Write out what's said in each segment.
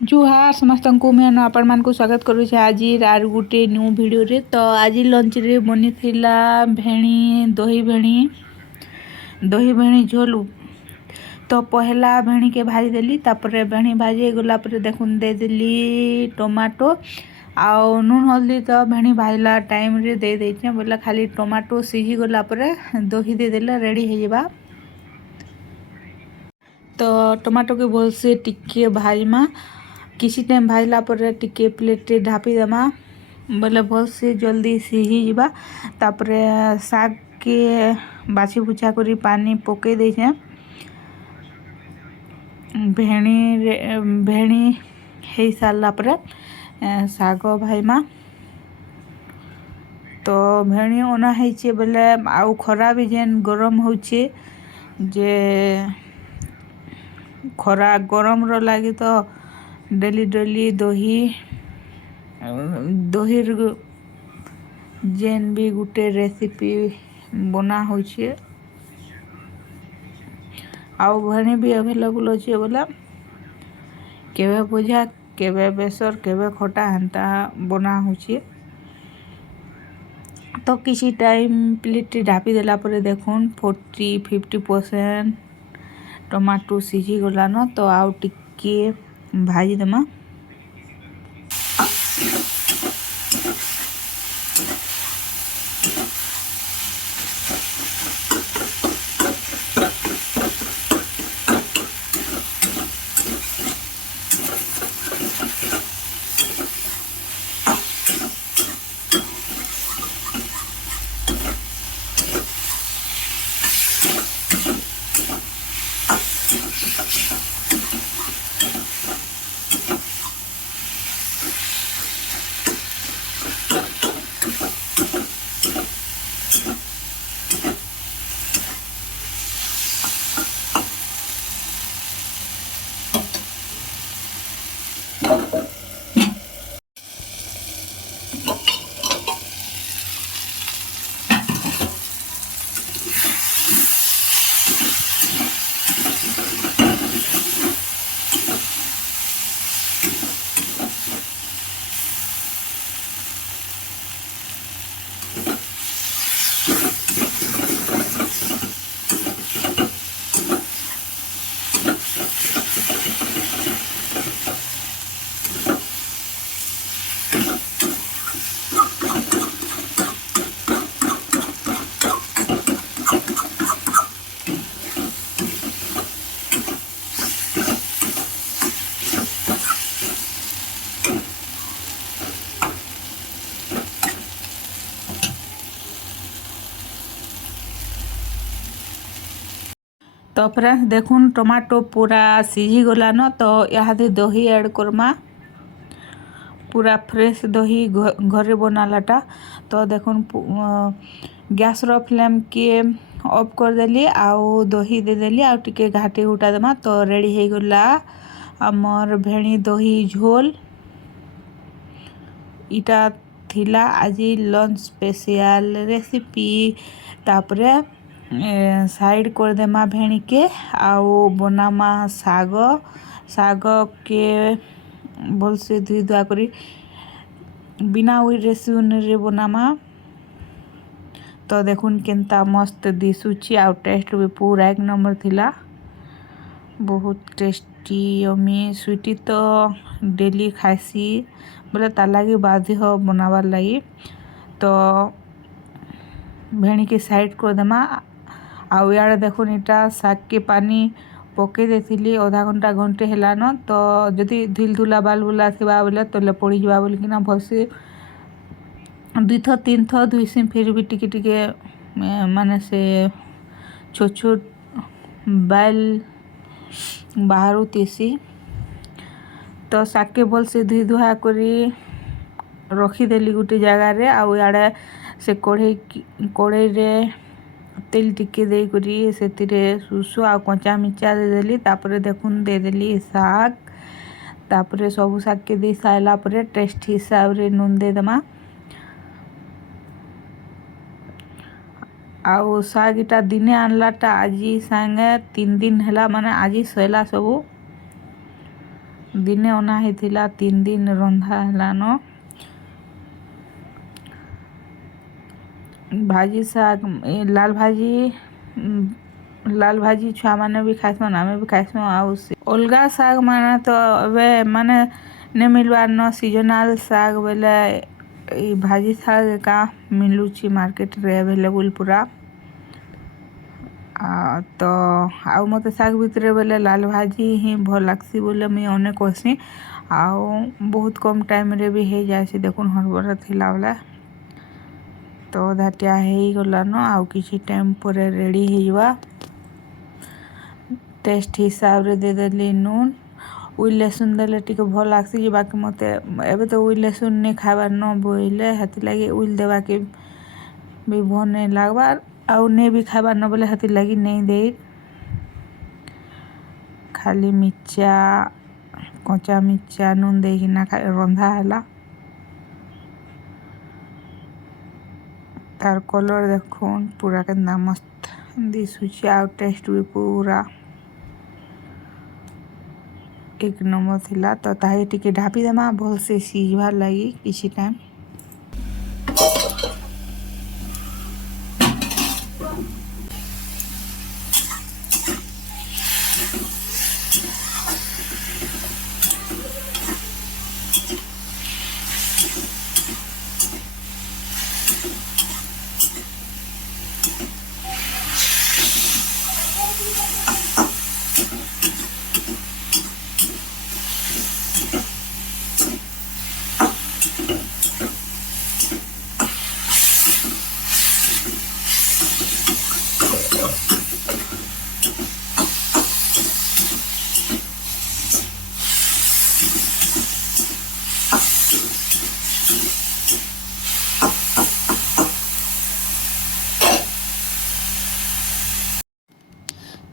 जुहार समस्त को मैं आपण मान को स्वागत करुचे आज आर गुटे न्यू वीडियो रे। तो आज लंच रे बनी थिला भेणी दही भेणी झोल। तो पहला भेणी के भाजी देली तापर भेणी भाजी गला पर देखुन दे देली टमाटो आउ नून हल्दी। तो भेणी भाजला टाइम रे दे देछे बोला खाली टमाटो सिझी गला पर दही दे देला रेडी हो जाबा। तो टमाटो के भल से टिके भाजमा किसी टाइम भाजला पर टिके प्लेट ढापी देमा बोले भल से जल्दी सिझी जाबा। तापर साग के बाछी बुछा करी पानी पके देछे भेणी हो सारा पर साग भाईमा। तो भेणी ओना है बोले आउ खरा भी जेन गरम होचे जे खरा गरम रो लगी। तो डेली डेली दही जेन भी गुटे रेसिपी बना होचे आउ भेणी भी अवेलेबल अच्छे बोला केवे भुजा केवे बेसर केवे खटा हेन्ता बना होचे। तो किसी टाइम प्लेट ढापी देला पर देखुन 40-50% टमाटो सिझी गलान। तो आउ टिके भाजी देमा। तो फ्रेंड्स देखुन टमाटो पूरा सिझी गलान। तो यहाँ दही ऐड करमा पूरा फ्रेश दही घरे बनालाटा। तो देखुन गैस रो फ्लेम के ऑफ कर देली आउ दही दे देली आउ टिके घाटी घुटा देमा। तो रेडी हो गला आमर भेणी दही झोल। इटा थिला आज लंच स्पेशल रेसिपी। तापरे साइड कर देमा भेणी के आउ बनामा साग के भल से धुई धुआ करी बिना ओई रेसिन रे बनामा। तो देखुन केनता मस्त दिसुची आउ टेस्ट भी पूरा एक नंबर थिला बहुत टेस्टी यमी। स्वीटी तो डेली खाइसी बोले तार लगी बाध्य हो बनाबार लगी। तो भेणी के साइड कर देमा आउ यार देखुन इटा साग के पानी पके देथिली आधा घंटा घंटे हेलान। तो जदि ढिल धुला बाल बुला थिबा बोले तले पड़ी जाबा बोलिकिना भलसे 2 थर 3 थर धुईसी फिर भी टिके टिके माने से छोट छोट बाल बाहर तीसी। तो साग के भल से धुई धुआ करी रखीदेली गोटे जगार आउ याड़े से कड़े रे तेल टिके दे करी से सुसु आ कंचा मिर्चा दे देली। तापरे देखुन दे देली साग। तापरे सबु साग के दे साइला परे टेस्ट हिसाब रे नून दे देमा। आउ साग इटा दिने आनलाटा आज सांगे 3 दिन हैला माने आज सैला सबू। दिने अना होता 3 दिन रंधा हेलान। भाजी शाग लाल भाजी छुआ मैंने भी खाइसन आमे भी खाइसन। अलगा शाग माने तो ए माने नहीं मिलवार न सीजनाल शाग बोले भाजी शाग का मिलूची मार्केट रे अवेलेबल पूरा। तो आउ मत शाग भितर बोले लाल भाजी ही भल लगसी बोले मुझे अनेक कहसी। आउ बहुत कम टाइम रे भी हो जाए देखुन हरबर थिला बोले। तो धाटिया हो गलान आउ किसी टाइम पर रेडी होगा। टेस्ट हिसाब रे दे देली नून उई लहसुन देले टिके भल लगसी। बाकी मत एबे तो उई लहसुन नहीं खाबार न बोले हाथी लगे उल देवा के भी भल नहीं लगबार आउ नहीं भी खाबार न बोले हाथी लगी नहीं दे। खाली मिर्चा कच्चा मिर्चा नून देना रंधा है। तार कलर देखुन पूरा के मस्त दिशुची आउ टेस्ट भी पूरा एक नंबर थिला। तो ताही टिके ढापी देमा भल से सीझबार लगी किसी टाइम।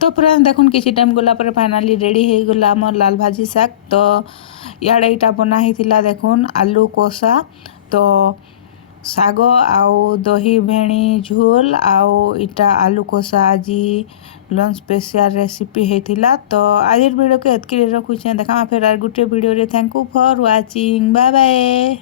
तो फ्रेंड्स देखुन किसी टाइम गला पर फाइनाली रेडी हो गला आम लाल भाजी शाग। तो इे यहाँ बना ही देखुन आलू कषा। तो शाग आउ दही भेणी झोल आउ इटा आलू कषा आज लंच स्पेशल रेसिपी होता। तो आज वीडियो के एतकी रखुचे देखा फिर गोटे वीडियो रे। Thank you for watching bye bye.